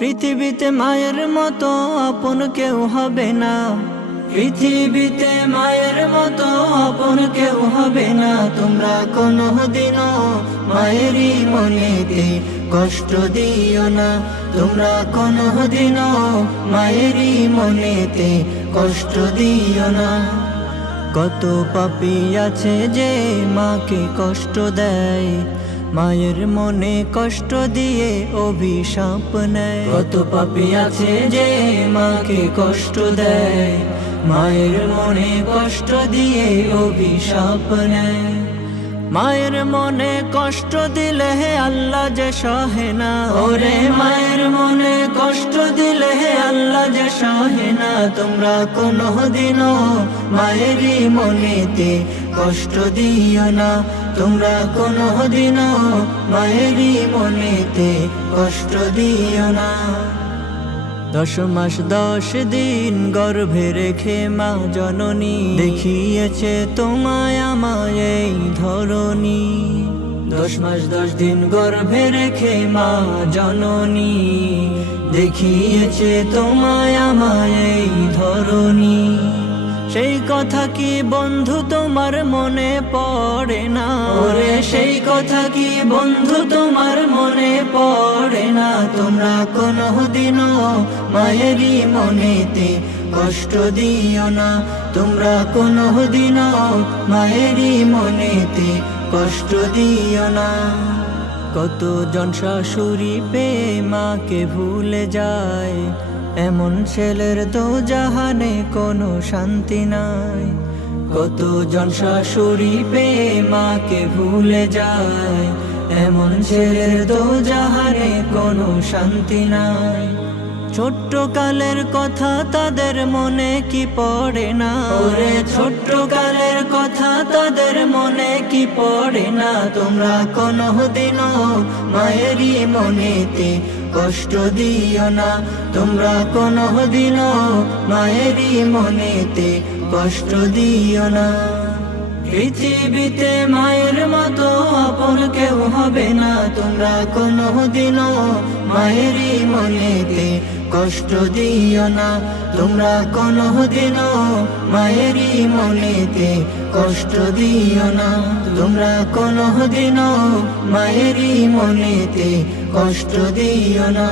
পৃথিবীতে মায়ের মতো আপন কেউ হবে না, পৃথিবীতে মায়ের মতো আপন কেউ হবে না। তোমরা কোনদিনও মায়েরই মনেতে কষ্ট দিও না, তোমরা কোনদিনও মায়েরই মনেতে কষ্ট দিও না। কত পাপী আছে যে মাকে কষ্ট দেয়, মায়ের মনে কষ্ট দিয়ে অভিশাপ নেয়। কত পাপী আছে যে মাকে কষ্ট দেয়, মায়ের মনে কষ্ট দিয়ে অভিশাপ নেয়। মায়ের মনে কষ্ট দিলে হে আল্লাহ যে সহে না, ওরে মায়ের মনে কষ্ট দিলে হে আল্লাহ যে সহে না। তোমরা কোনদিনও মায়েরই মনেতে কষ্ট দিও না, তোমরা কোনদিনও মায়েরই মনেতে কষ্ট দিও না। 10 মাস 10 দিন গর্ভে রেখে মা জননী দেখিয়েছে তোমায় আমায় এই ধরনী। 10 মাস 10 দিন গর্ভে রেখে মা জননী দেখিয়েছে তোমায় আমায় এই ধরনী। সেই কথা কি বন্ধু তোমার মনে পড়ে না, ওরে সেই কথা কি বন্ধু তোমার মনে পড়ে না। তোমরা কোনদিনও মায়েরই মনেতে কষ্ট দিও না, তোমরা কোনদিনও মায়েরই মনেতে কষ্ট দিও না। কতজন শাশুড়ি পেয়ে মাকে ভুলে যায়, এমন ছেলের দোজাহানে কোনো শান্তি নাই। কতজন শাশুড়ি পেয়ে মাকে ভুলে যায়, এমন ছেলের দোজাহানে কোনো শান্তি নাই। ছোট্ট কালের কথা তাদের মনে কি পড়ে না, ওরে ছোট্ট কালের কথা তাদের মনে কি পড়ে না। তোমরা কোনদিনও মায়েরই মনেতে কষ্ট দিও না, তোমরা কোনদিনও মায়েরই মনেতে কষ্ট দিও না। পৃথিবীতে মায়ের মতো আপন কেউ হবে না, তোমরা কোনদিনও মায়েরই মনেতে কষ্ট দিও না, তোমরা কোনদিনও মায়েরই মনেতে কষ্ট দিও না, তোমরা কোনদিনও মায়েরই মনেতে কষ্ট দিও না।